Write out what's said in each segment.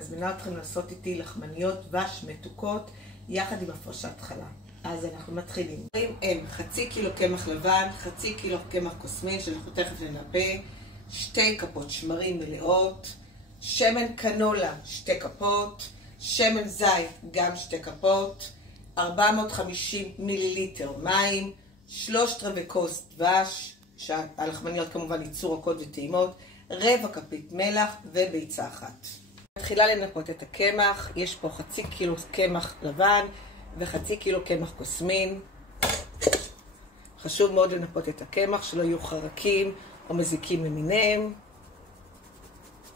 מזמינה אתכם לעשות איתי לחמניות דבש מתוקות יחד עם הפרשת חלה. אז אנחנו מתחילים. הם חצי קילו קמח לבן, חצי קילו קמח קוסמין שאנחנו תכף ננפה, 2 כפות שמרים מלאות, שמן קנולה 2 כפות, שמן זית גם 2 כפות, 450 מיליליטר מים, 3/4 כוס דבש, שהלחמניות כמובן ייצור רכות וטעימות, רבע כפית מלח וביצה אחת. מתחילה לנפות את הקמח, יש פה חצי קילו קמח לבן וחצי קילו קמח קוסמין. חשוב מאוד לנפות את הקמח, שלא יהיו חרקים או מזיקים למיניהם.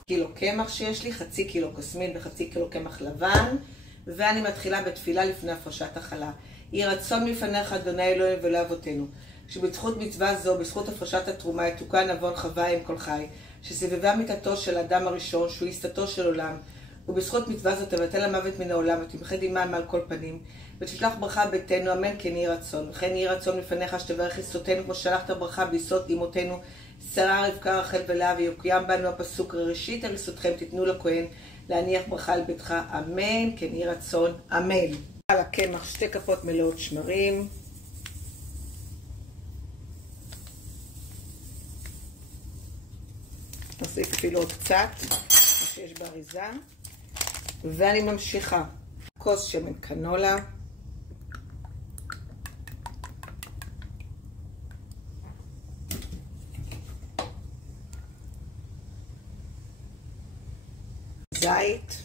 קילו קמח שיש לי, חצי קילו קוסמין וחצי קילו קמח לבן, ואני מתחילה בתפילה לפני הפרשת החלה. יהי רצון מלפניך אדוני אלוהינו ואלוהי אבותינו, שבזכות מצווה זו, בזכות הפרשת התרומה, יתוקן עוון חווה עם כל חי, שסבבה מיתתו של האדם הראשון, שהוא עיסתו של עולם, ובזכות מצווה זו תבטל המוות מן העולם, ותמחה דמעה מעל כל פנים, ותשלח ברכה ביתנו, אמן כן יהי רצון. וכן יהי רצון לפניך שתברך עיסותינו, כמו שלחת ברכה בעיסות אמותינו, שרה, רבקה, רחל ולאה, ויקוים בנו הפסוק, ראשית הריסותכם תיתנו לכהן, להניח ברכה על ביתך, אמן כן יהי רצון, אמן. על הקמח 2 כפות מלאות שמרים, נוסיף אפילו עוד קצת, מה שיש באריזה, ואני ממשיכה. כוס שמן קנולה, זית,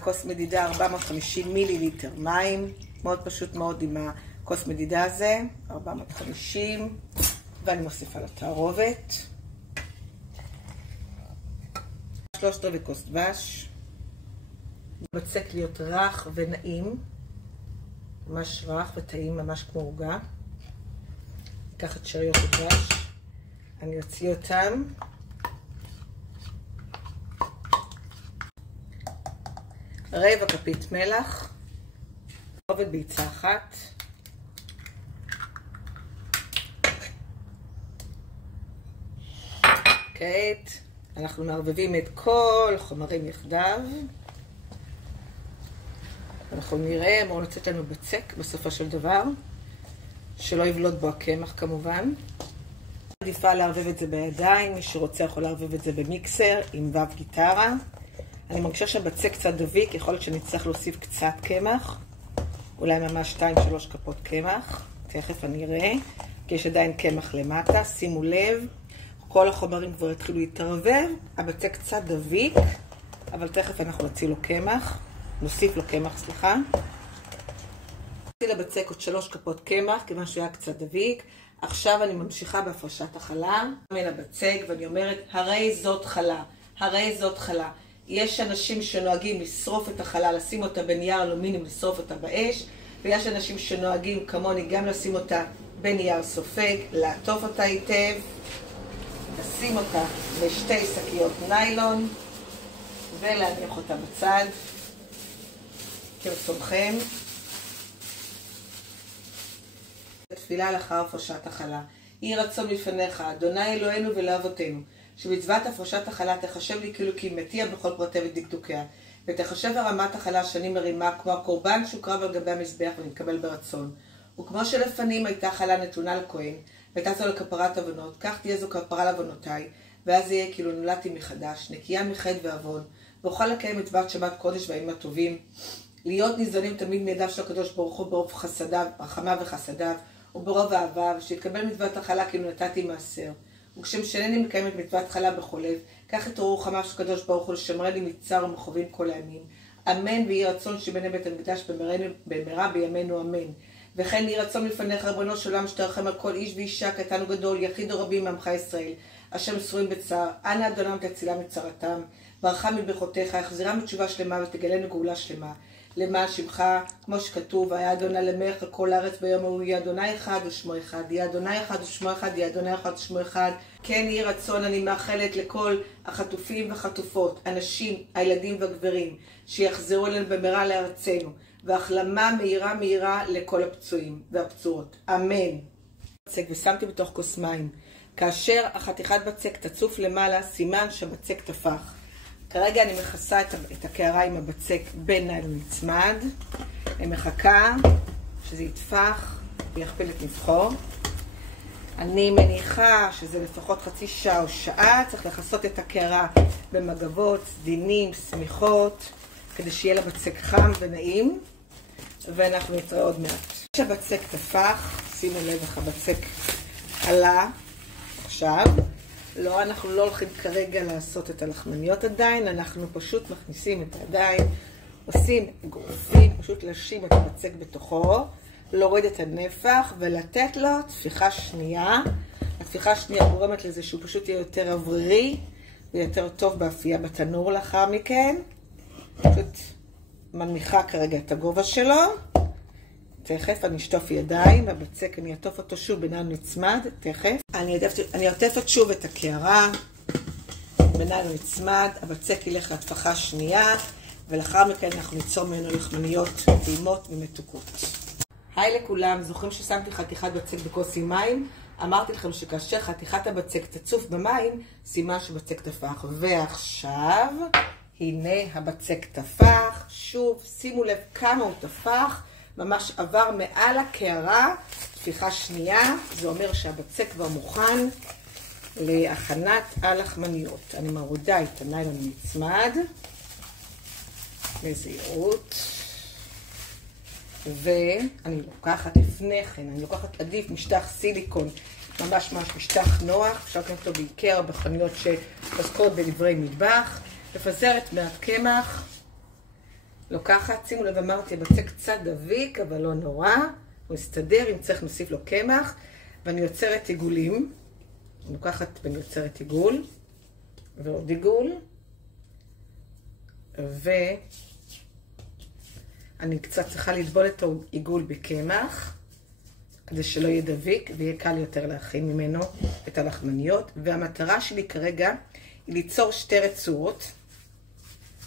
כוס מדידה 450 מיליליטר מים, מאוד פשוט מאוד עם הכוס מדידה הזה, 450, ואני מוסיפה לתערובת 3/4 כוס דבש. בצק להיות רך ונעים, ממש רך וטעים, ממש כמו עוגה. אקח את שאריות הדבש, אני אוציא אותם, רבע כפית מלח, עובד ביצה אחת, כעת אנחנו מערבבים את כל החומרים יחדיו. אנחנו נראה, אמור לצאת לנו בצק בסופו של דבר, שלא יבלוט בו הקמח כמובן. עדיפה לערבב את זה בידיים, מי שרוצה יכול לערבב את זה במיקסר עם וו גיטרה. אני מרגישה שבצק קצת דביק, יכול להיות שנצטרך להוסיף קצת קמח, אולי ממש 2-3 כפות קמח, תכף אני אראה, כי יש עדיין קמח למטה. שימו לב, כל החומרים כבר התחילו להתערבב, הבצק קצת דביק, אבל תכף אנחנו נוציא לו קמח, נוסיף לו קמח, סליחה. נוציא לבצק עוד 3 כפות קמח, כיוון שהוא היה קצת דביק. עכשיו אני ממשיכה בהפרשת החלה, מן הבצק, ואני אומרת, הרי זאת חלה, הרי זאת חלה. יש אנשים שנוהגים לשרוף את החלה, לשים אותה בנייר אלומיניום, לשרוף אותה באש, ויש אנשים שנוהגים כמוני גם לשים אותה בנייר סופג, לעטוף אותה היטב, לשים אותה בשתי שקיות ניילון, ולהניח אותה בצד, כרצונכם. תפילה לאחר הפרשת החלה. יהי רצון מלפניך, אדוני אלוהינו ולאבותינו, שמצוות הפרשת החלה תחשב לי כאילו קימתיה בכל פרטי ודקדוקיה, ותחשב הרמת החלה שאני מרימה כמו הקורבן שהוקרב על גבי המזבח ונתקבל ברצון. וכמו שלפנים הייתה חלה נתונה לכהן, והייתה זו לכפרת עוונות, כך תהיה זו כפרה לעוונותיי, ואז יהיה כאילו נולדתי מחדש, נקייה מחטא ועוון, ואוכל לקיים מצוות שבת קודש והימים הטובים, להיות ניזונים תמיד מידיו של הקדוש ברוך הוא ברוב חסדיו, רחמיו וחסדיו, וברוב אהביו, שיתקבל מצוות החלה כאילו נתתי מעשר. וכשמשנני מקיימת מצוות חלה בכל לב, כך יתעוררו רחמיו של הקדוש ברוך הוא לשמרני מצער ומכאובים כל הימים. אמן, ויהי רצון שבנה בית המקדש במהרה בימינו, אמן. וכן יהי רצון לפניך ריבונו של עולם שתרחם על כל איש ואישה, קטן וגדול, יחיד או רבים מעמך ישראל, אשר מסורים בצער. אנא אדונם תצילם מצרתם, ברכה מברכותיך, החזירם בתשובה שלמה ותגלנו גאולה שלמה. למען שמך, כמו שכתוב, היה אדוני למלך על כל הארץ ביום ההוא, יהיה אדוני אחד ושמו אחד, יהיה אדוני אחד ושמו אחד, יהיה אדוני אחד ושמו אחד. כן יהי רצון, אני מאחלת לכל החטופים והחטופות, הנשים, הילדים והגברים, שיחזרו אלינו במהרה לארצנו, והחלמה מהירה מהירה לכל הפצועים והפצועות. אמן. ושמתי בתוך כוס מים כאשר החתיכת בצק תצוף למעלה, סימן שהבצק תפח. כרגע אני מכסה את הקערה עם הבצק בניילון נצמד. אני מחכה שזה יתפח ויכפיל את נפחו. אני מניחה שזה לפחות חצי שעה או שעה. צריך לכסות את הקערה במגבות, סדינים, סמיכות, כדי שיהיה לבצק חם ונעים. ואנחנו נתראה עוד מעט. כשהבצק תפח, שימו לב איך הבצק עלה עכשיו. לא, אנחנו לא הולכים כרגע לעשות את הלחמניות עדיין, אנחנו פשוט מכניסים את הידיים, עושים אגרופים, פשוט להשים את הבצק בתוכו, להוריד את הנפח ולתת לו תפיחה שנייה. התפיחה השנייה גורמת לזה שהוא פשוט יהיה יותר אוורירי ויותר טוב באפייה בתנור לאחר מכן. פשוט מנמיכה כרגע את הגובה שלו. תכף אני אשטוף ידיים, הבצק אני אעטוף אותו שוב בניילון נצמד, תכף. אני עוטפת שוב את הקערה, בניילון נצמד, הבצק ילך להתפחה שנייה, ולאחר מכן אנחנו ניצור ממנו לחמניות טעימות ומתוקות. היי לכולם, זוכרים ששמתי חתיכת בצק בכוס עם מים? אמרתי לכם שכאשר חתיכת הבצק תצוף במים, סימן שבצק תפח. ועכשיו, הנה הבצק תפח, שוב, שימו לב כמה הוא תפח, ממש עבר מעל הקערה, תפיחה שנייה, זה אומר שהבצק כבר מוכן להכנת הלחמניות. אני מורידה את הניילון נצמד, בזהירות, ואני לוקחת לפני כן, אני לוקחת עדיף משטח סיליקון, ממש משטח נוח, אפשר לקנות אותו בעיקר בחנויות שעוסקות בדברי מטבח, מפזרת מעט קמח, לוקחת, שימו לב, אמרתי, הבצק קצת דביק, אבל לא נורא, הוא יסתדר, אם צריך נוסיף לו קמח, ואני יוצרת עיגולים, אני לוקחת ואני יוצרת עיגול, ועוד עיגול, ואני קצת צריכה לטבול את העיגול בקמח, כדי שלא יהיה דביק, ויהיה קל יותר להכין ממנו את הלחמניות, והמטרה שלי כרגע היא ליצור שתי רצועות.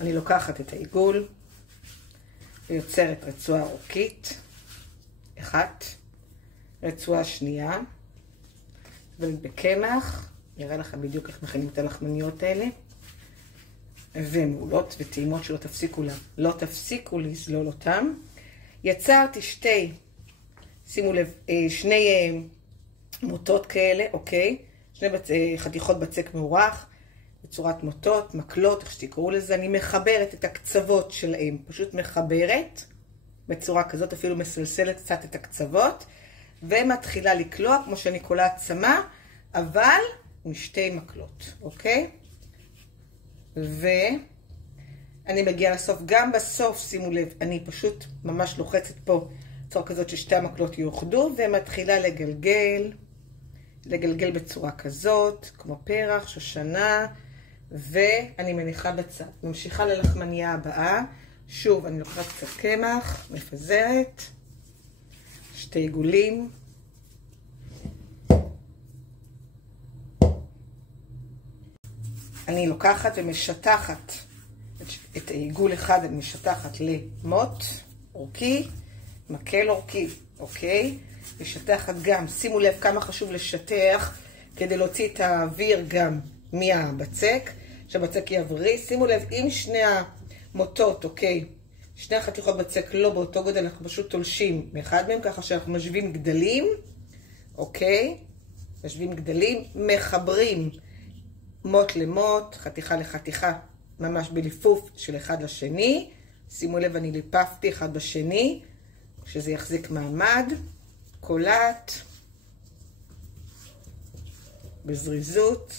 אני לוקחת את העיגול, ויוצרת רצועה אורכית, אחת, רצועה שנייה, ובקמח, נראה לכם בדיוק איך מכינים את הלחמניות האלה, ומעולות וטעימות לא תפסיקו לזלול אותם. יצרתי שימו לב, שני מוטות כאלה, אוקיי? שני חתיכות בצק מעורך, בצורת מוטות, מקלות, איך שתקראו לזה. אני מחברת את הקצוות שלהם, פשוט מחברת בצורה כזאת, אפילו מסלסלת קצת את הקצוות, ומתחילה לקלוע כמו שאני קולעת צמה, אבל משתי מקלות, אוקיי? ואני מגיעה לסוף, גם בסוף, שימו לב, אני פשוט ממש לוחצת פה בצורה כזאת ששתי המקלות יאוחדו, ומתחילה לגלגל בצורה כזאת, כמו פרח, שושנה, ואני מניחה בצד. ממשיכה ללחמניה הבאה, שוב אני לוקחת קצת קמח, מפזרת, שתי עיגולים, אני לוקחת ומשטחת את העיגול אחד, אני משטחת למוט אורכי, מקל אורכי, אוקיי? משטחת גם, שימו לב כמה חשוב לשטח כדי להוציא את האוויר גם מהבצק, שהבצק יהיה אווירי. שימו לב, אם שני המוטות, אוקיי, שני החתיכות בצק לא באותו גודל, אנחנו פשוט תולשים מאחד מהם, ככה שאנחנו משווים גדלים, אוקיי? משווים גדלים, מחברים מוט למוט, חתיכה לחתיכה, ממש בליפוף של אחד לשני. שימו לב, אני ליפפתי אחד בשני, שזה יחזיק מעמד, קולט, בזריזות,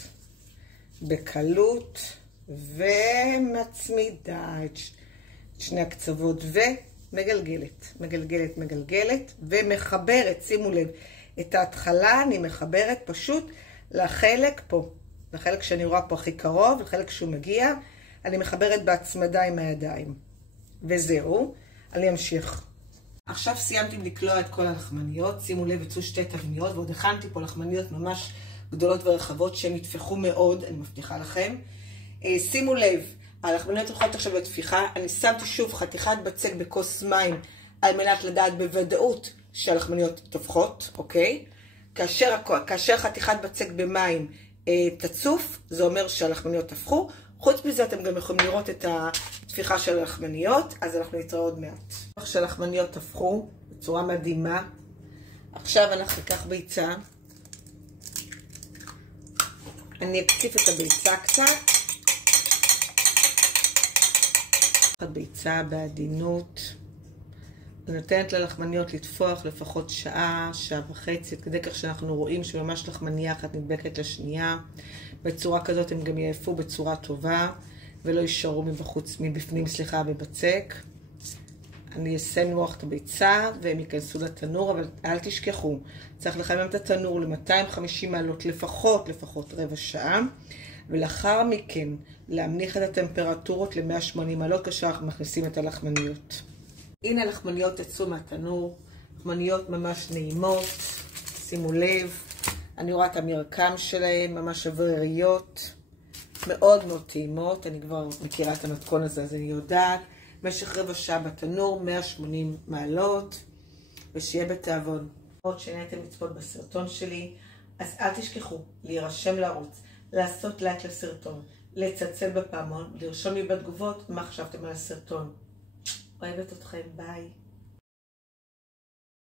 בקלות, ומצמידה את שני הקצוות, ומגלגלת, ומחברת, שימו לב, את ההתחלה אני מחברת פשוט לחלק פה, לחלק שאני רואה פה הכי קרוב, לחלק שהוא מגיע, אני מחברת בהצמדה עם הידיים. וזהו, אני אמשיך. עכשיו סיימתי לקלוע את כל הלחמניות, שימו לב, יצאו שתי תבניות, ועוד הכנתי פה לחמניות ממש גדולות ורחבות שהן יתפחו מאוד, אני מבטיחה לכם. שימו לב, הלחמניות הולכות עכשיו לתפיחה, אני שמתי שוב חתיכת בצק בכוס מים, על מנת לדעת בוודאות שהלחמניות תופחות, אוקיי? כאשר חתיכת בצק במים תצוף, זה אומר שהלחמניות הפכו. חוץ מזה אתם גם יכולים לראות את התפיחה של הלחמניות, אז אנחנו נתראה עוד מעט. שהלחמניות הפכו בצורה מדהימה. עכשיו אנחנו ניקח ביצה. אני אקציף את הביצה קצת. הביצה בעדינות. אני נותנת ללחמניות לתפוח לפחות שעה, שעה וחצי, כדי כך שאנחנו רואים שממש לחמניה אחת נדבקת לשנייה. בצורה כזאת הם גם יעפו בצורה טובה, ולא יישארו מבפנים בבצק. אני אסיים למרוח את הביצה, והם ייכנסו לתנור, אבל אל תשכחו, צריך לחמם את התנור ל-250 מעלות לפחות רבע שעה, ולאחר מכן להמניח את הטמפרטורות ל-180 מעלות כאשר אנחנו מכניסים את הלחמניות. הנה הלחמניות יצאו מהתנור, לחמניות ממש נעימות, שימו לב, אני רואה את המרקם שלהם, ממש שבריריות, מאוד מאוד טעימות, אני כבר מכירה את המתכון הזה, אז אני יודעת, במשך רבע שעה בתנור, 180 מעלות, ושיהיה בתיאבון. עוד שנהייתם לצפות בסרטון שלי, אז אל תשכחו להירשם לערוץ, לעשות לייק לסרטון, לצלצל בפעמון, לרשום לי בתגובות מה חשבתם על הסרטון. אוהבת אתכם, ביי.